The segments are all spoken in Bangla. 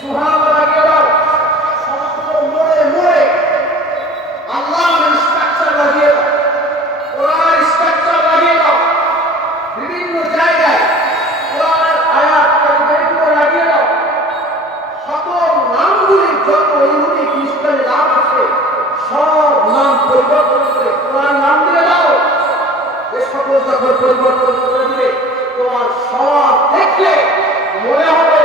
সুবহানাল্লাহ লাগিয়ে দাও, সমস্ত মোড়ে মোড়ে আল্লাহর স্ট্রাকচার লাগিয়ে দাও, কোরআনের স্ট্রাকচার লাগিয়ে দাও, বিভিন্ন জায়গায় কোরআনের আয়াত কালিমাগুলো লাগিয়ে দাও। সকল নামগুলির যত ইহুদি খ্রিস্টানের নাম আছে সব নাম পরিবর্তন করে কোরআন নাম দিয়ে দাও। যে সকল যখন পরিবর্তন করে দিবে তোমার সমাজ দেখলে মনে হবে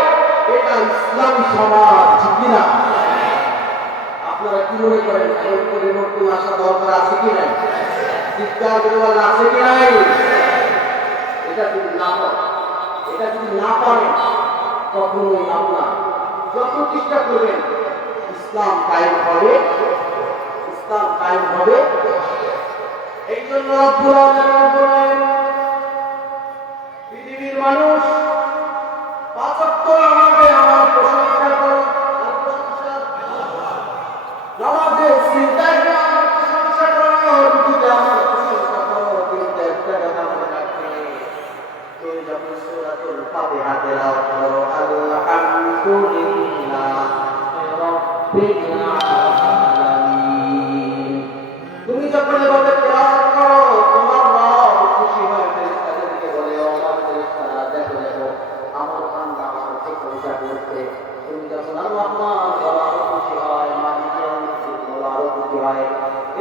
এটা ইসলামী সমাজ, ঠিক কিনা? আপনারা কি মনে করেন এমন পরিবর্তন আসা দরকার আছে কি নাই? চিৎকার করে বলেন আছে কি নাই? এটা যদি না পারেন তখনই আপনার যত চেষ্টা করবেন ইসলাম কায়েম হবে। এই জন্য রব্বুল আলামিন বলেন পৃথিবীর মানুষ পাঁচ ওয়াক্ত নামাজে আমার প্রশংসা করো, নামাজে সিজদায় আমার প্রশংসা করো, রুকুতে আমার প্রশংসা করো। কিন্তু একটা কথা মনে রাখবে, তুমি যখন সূরাতুল ফাতিহা তেলাওয়াত করো আলহামদুলিল্লাহি রাব্বিল আলামিন, তুমি যখন এভাবে তেলাওয়াত করো তোমার রব খুশি হয়ে ফেরেশতাদেরকে বলে, ও আমার ফেরেশতারা দেখো আমার বান্দা আমার প্রশংসা করছে। তুমি যখন আর রহমান বলা খুশি হয়, মালিক বলা খুশি হয়।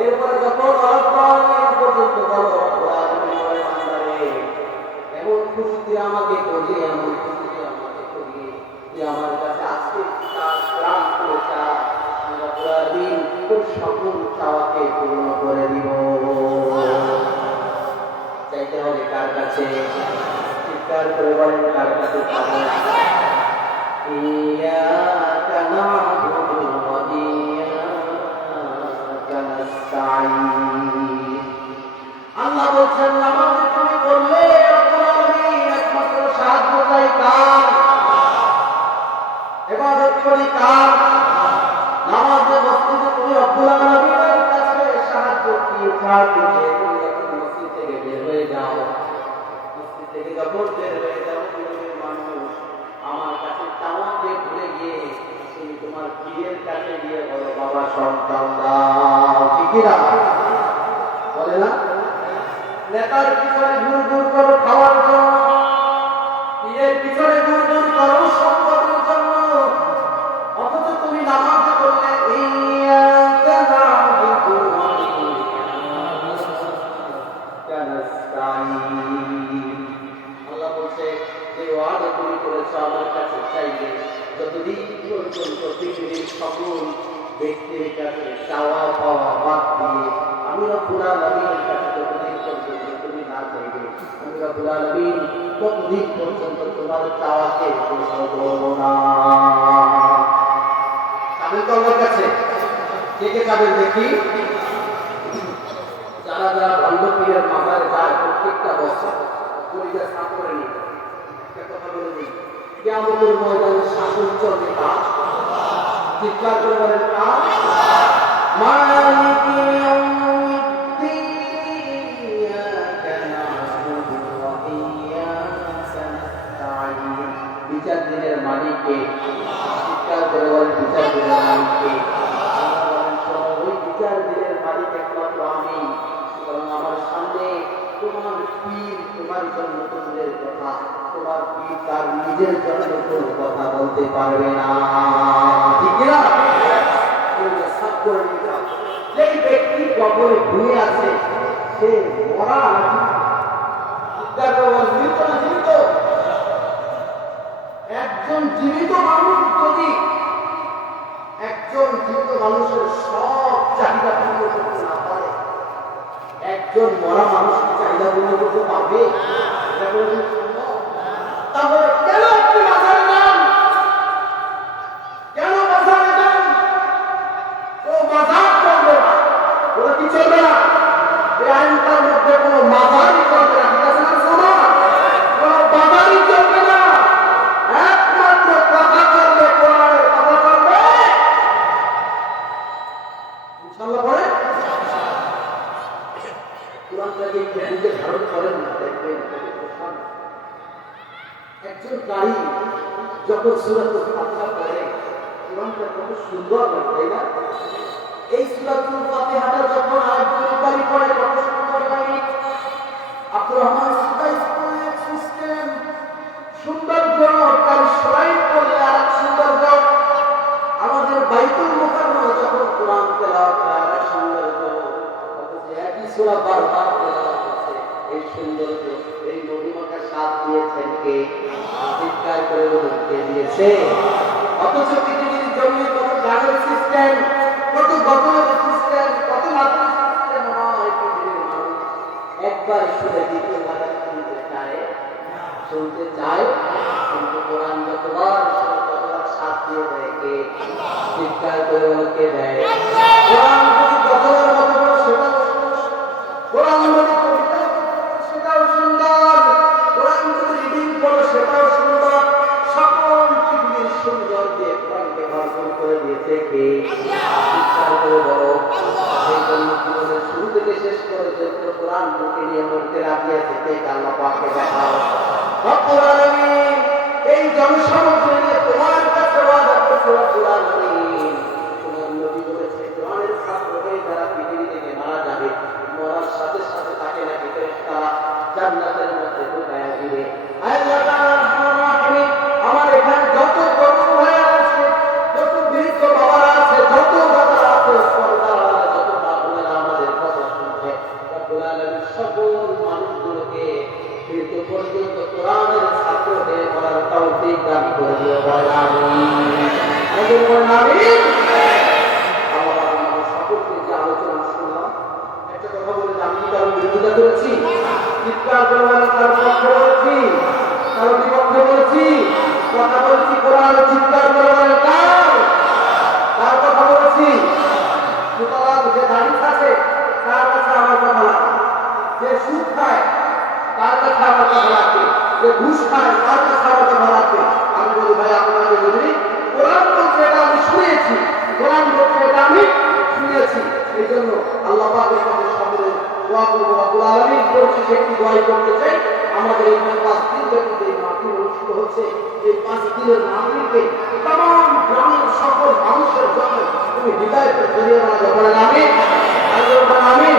এরপরে যখন রব্বান পর্যন্ত বলো তুমি বলে বান্দারে এমন খুশিতে আমাকে করিয়ে, এমন খুশিতে আমাকে করিয়ে যে আমার কাছে আজকে প্রাণ করে চা, আমরা প্রতিদিন খুব সকল চাওয়াকে পূর্ণ করে দিব। চাইতে হবে কার কাছে? চিৎকার করে বলেন কার কাছে পাবো? ইয়াকা না'বুদু ওয়া ইয়াকা নাস্তাঈন। আল্লাহ বলছেন নামাজ তুমি পড়লে একমাত্র সাহায্য চাই কার? ইবাদত করি কার? নামাজে মসজিদে তুমি রব্বুল আলামিনের কাছে সাহায্য চেয়ে তুমি যখন মসজিদ থেকে বের হয়ে যাও, পৃথিবীর মানুষ আমার কাছে চাওয়াতে ভুলে গিয়ে তুমি তোমার পীরের কাছে গিয়ে বলো বাবা সন্তান দাও, ঠিক না? বলে না? নেতার পিছনে ঘুর করো খাওয়ার জন্য, পীরের পিছনে ঘুর করো সম্পদের জন্য, অথচ তুমি নামাজ পড়লে ইয়াকা না'বুদু ওয়া ইয়াকা নাস্তাঈন। আল্লাহ বলছে যে ওয়াদা তুমি করেছো আমার কাছে চাইবে, যতদিন পর্যন্ত পৃথিবীর সকল ব্যক্তির কাছে চাওয়া পাওয়া বাদ দিয়ে আমি রব্বুল আলামিনের কাছে যতদিন পর্যন্ত তুমি না চাইবে, আমি রব্বুল আলামিন ততদিন পর্যন্ত তোমার চাওয়াকে পূর্ণ করব না। চাবেন তো আমার কাছে? কে কে চাবেন দেখি? যারা যারা বন্ধপীরের মাজারে যায় প্রত্যেকটা বছর পরিবেশ না করে নিতে একটা কথা বলে দিই, কিয়ামতের ময়দানে শাসন চলবে কার? চিৎকার করে বলেন কার? মালিকি ইয়াউমিদ্দিন ইয়াকা না'বুদু ওয়া ইয়াকা নাস্তাঈন। বিচার দিনের মালিককে। চিৎকার করে বলেন বিচার দিনের মালিককে। ওই বিচার দিনের মালিক একমাত্র আমি। সুতরাং আমার সামনে তোমার পীর তোমার জন্য তোমাদের কথা, তোমার পীর তার নিজের জন্য কোনো কথা বলতে পারবে না, ঠিক না? যে ব্যক্তি কবরে ঘুমিয়ে আছে সে মরা জীবিত। একজন জীবিত মানুষ যদি একজন জীবিত মানুষের সব চাহিদা পূর্ণ করতে না পারে, একজন মরা মানুষ চাহিদা পূর্ণ করতে পারবে? তাহলে কেন আপনি বাজারে যান? কেন বাজারে যান? ও বাজার চলবে না, ওরা কি চলবে না? এই আইনটার মধ্যে কোনো বাজারই চলবে না, ঠিক আছে না? শোনো, কোনো বাজারই চলবে না, একমাত্র কথা চলবে, কোরআনের কথা চলবে। ইনশাআল্লাহ পড়ে কোরআনটাকে একটু বুঝে ধারণ করেন না, দেখবেন একজন কোরআনটা কত সুন্দর হয়, তাই না? এই সূরাতুল ফাতিহাটা যখন আয়াতগুলি পড়ে কত সুন্দর হয়। আব্দুর রহমান সুদাইস পড়লে সিস্টেম সৌন্দর্য, তার শরাইট পড়লে আর সৌন্দর্য। আমাদের বাইতুল মুকাররমে যখন কোরআন তেলাওয়াত হয় আর সৌন্দর্য, অথচ একই সূরা বারবার তেলাওয়াত হচ্ছে, এই সৌন্দর্য, এই মহিমাকে সাথ দিয়েছেন কে? চিৎকার করে বলুন, কে দিয়েছে? অথচ পৃথিবীর জমিনে কত গানের সিস্টেম, কত গজলের সিস্টেম, কত নাচের সিস্টেম হয়। পৃথিবীর মানুষ একবার শুনে দ্বিতীয়বার শুনতে চায়, শুনতে চায়, কিন্তু কোরআন যতবার শুনে ততবার সাথ দিয়ে দেয় কে? চিৎকার করে বলে, কে দেয়? কোরআন যদি গজলের মতো বলে সেটাও সুন্দর, কোরআন যদি কবিতা সেটাও সুন্দর, কোরআন যদি রিডিং বলে সেটাও সুন্দর। সকল পৃথিবীর সৌন্দর্যে কোরআনকে ভরপুর করে দিয়েছে কে? চিৎকার করে বলো। সেই জন্য জীবনের শুরু থেকে শেষ পর্যন্ত কোরআন বুকে নিয়ে মরতে রাজি আছে কে? আল্লাহ পাককে দেখাও। রব্বুল আলামিন এই জনসমুদ্র নিয়ে তোমার কাছে ওয়াদা করছে, রব্বুল আলামিন তোমার নবী বলেছে কোরআনের ছাত্র হয়ে যারা পৃথিবী থেকে মারা যাবে, মরার সাথে সাথে তাকে নাকি ফেরেশতারা জান্নাতের মধ্যে ঢুকায়া দিবে। আল্লাহ তাআলা আমার এখানে যত গর্ব হয়ে আছে, যত বৃদ্ধ বাবারা আছে, যত দাদারা আছে, সর্দাররা, যত বাবুরা আমাদের কথা শুনছে, রব্বুল আলামিন সকল মানুষগুলোকে মৃত্যু পর্যন্ত কোরআনের ছাত্র হয়ে করার তৌফিক দান করে দিও, বলেন আমিন। আমিন। আমরা সকলকে যে আলোচনা শুনলাম, একটা কথা বলে আমি কি কারো বিরোধিতা করেছি? চিৎকার করে বলেন, কারো পক্ষে বলেছি, কারো বিপক্ষে বলেছি? কথা বলছি কোরআন, চিৎকার করে বলেন কার কথা বলেছি? সুতরাং যে দাড়ি আছে তার কাছে আমার কথা লাগে, যে সুদ খায় তার কাছে আমার কথা লাগবে, যে ঘুষ খায় তার কাছে আমার কথা লাগবে। আমি বলি ভাই আপনাকে যদি কোরআন বলছে এটা আমি শুনেছি, কোরআন বলছে এটা আমি শুনেছি, এই জন্য আল্লাহ পাকের কাছে সকলে দোয়া করবো। রব্বুল আলামিন পরিশেষে একটি দোয়াই করতে চাই। আমাদের এই 5 দিন ব্যাপী যে মাহফিল অনুষ্ঠিত হচ্ছে, এই 5 দিনের মাহফিলকে तमाम গ্রামের সকল মানুষের জন্য তুমি হিদায়াতের জরিয়া বানাও, বলেন আমিন। আমিন।